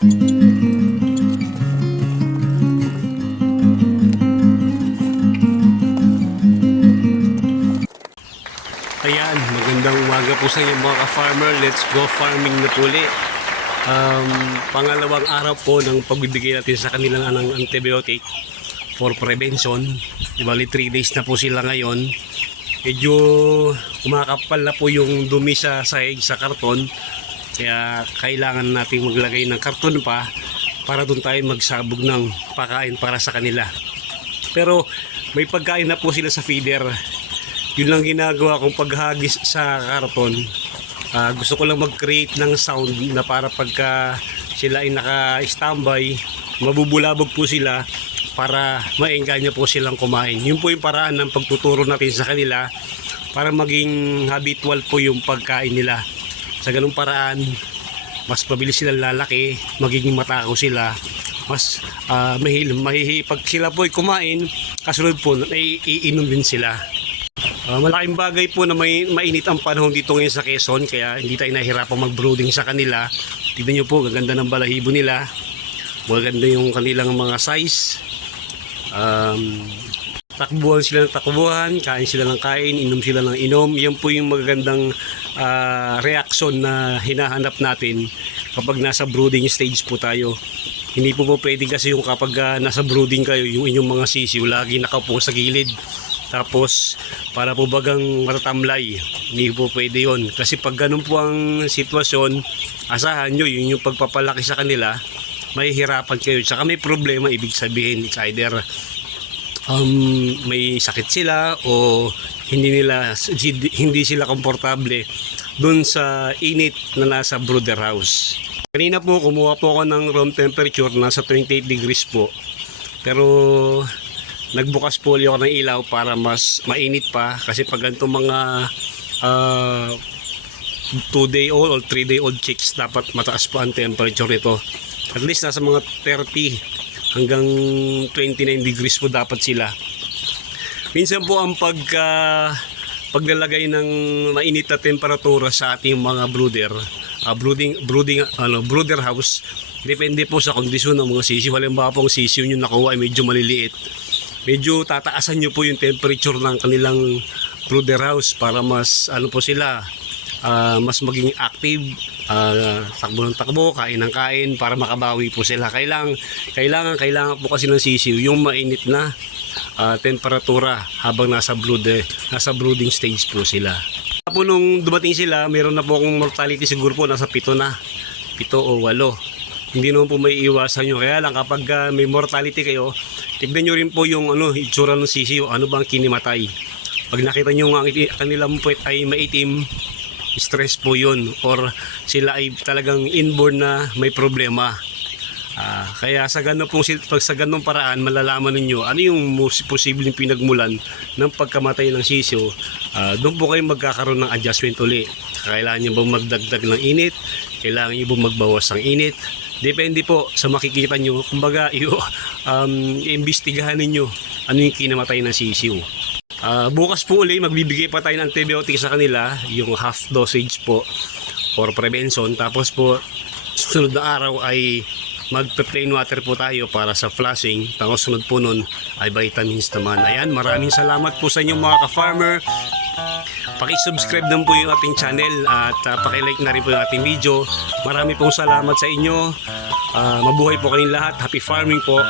Ayan, magandang umaga po sa inyo mga ka-farmer. Let's go farming na po ulit. Pangalawang araw po ng pagbibigay natin sa kanilang antibiotic for prevention. Bali 3 days na po sila ngayon. Medyo kumakapal na po yung dumi sa sahig sa karton. Kaya kailangan natin maglagay ng karton pa para doon tayo magsabog ng pakain para sa kanila. Pero may pagkain na po sila sa feeder. Yun lang ginagawa kong paghagis sa karton. Gusto ko lang mag-create ng sound na para pagka sila ay naka-standby, mabubulabog po sila para maengganyo po silang kumain. Yun po yung paraan ng pagtuturo natin sa kanila para maging habitual po yung pagkain nila. Sa ganung paraan, mas mabilis silang lalaki, magiging matakaw sila, mas pag sila po ay kumain, kasunod po ay iinom din sila. Malaking bagay po na mainit ang panahon dito ngayon sa Quezon, kaya hindi tayo nahihirapang mag-brooding sa kanila. Tignan nyo po, gaganda ng balahibo nila, maganda yung kanilang mga size. Takbuhan sila ng takbuhan, kain sila ng kain, inom sila ng inom. Yan po yung magagandang reaction na hinahanap natin kapag nasa brooding stage po tayo. Hindi po pwede kasi yung kapag nasa brooding kayo, yung inyong mga sisiw lagi nakaupo sa gilid. Tapos para po bagang matatamlay, hindi po pwede yun. Kasi pag ganun po ang sitwasyon, asahan nyo yun yung pagpapalaki sa kanila, mahihirapan kayo. Tsaka may problema, ibig sabihin it's either may sakit sila o hindi sila komportable dun sa init na nasa brooder house. Kanina po kumuha po ako ng room temperature, nasa 28 degrees po. Pero nagbukas po ulit ako ng ilaw para mas mainit pa, kasi pag ganito mga 2-day-old or 3-day-old chicks, dapat mataas po ang temperature nito. At least nasa mga 30 hanggang 29 degrees po dapat sila. Minsan po ang paglalagay ng mainit na temperatura sa ating mga brooder house, depende po sa kondisyon ng mga sisiw. Halimbawa po ang sisiw nyo nakuha ay medyo maliliit, medyo tataasan nyo po yung temperature ng kanilang brooder house para mas sila mas maging active, takbo ng takbo, kain ng kain para makabawi po sila. Kailangan po kasi ng sisiw yung mainit na temperatura habang nasa brooding stage po sila. Po nung dumating sila, meron na po akong mortality, siguro po nasa 7 o 8. Hindi naman po may iwasan nyo. Kaya lang kapag may mortality kayo, tignan nyo rin po yung itsura ng sisiw, ano bang kinimatay. Pag nakita nyo ang kanilang puwet ay maitim, stress po yun, or sila ay talagang inborn na may problema. Kaya sa ganung paraan, malalaman ninyo ano yung posibleng pinagmulan ng pagkamatay ng sisiw. Doon po kayo magkakaroon ng adjustment uli. Kailangan nyo bang magdagdag ng init? Kailangan nyo bang magbawas ng init? Depende po sa makikita nyo. Kumbaga, iimbestigahan ninyo ano yung kinamatay ng sisiw. Bukas po uli, magbibigay pa tayo ng antibiotic sa kanila, yung half dosage po for prevention. Tapos po, susunod na araw ay magpe-plain water po tayo para sa flushing. Tapos sunod po nun ay vitamins naman. Ayan, maraming salamat po sa inyo mga ka-farmer. Paki-subscribe din po yung ating channel at paki-like na rin po yung ating video. Marami pong salamat sa inyo. Mabuhay po kayong lahat. Happy farming po.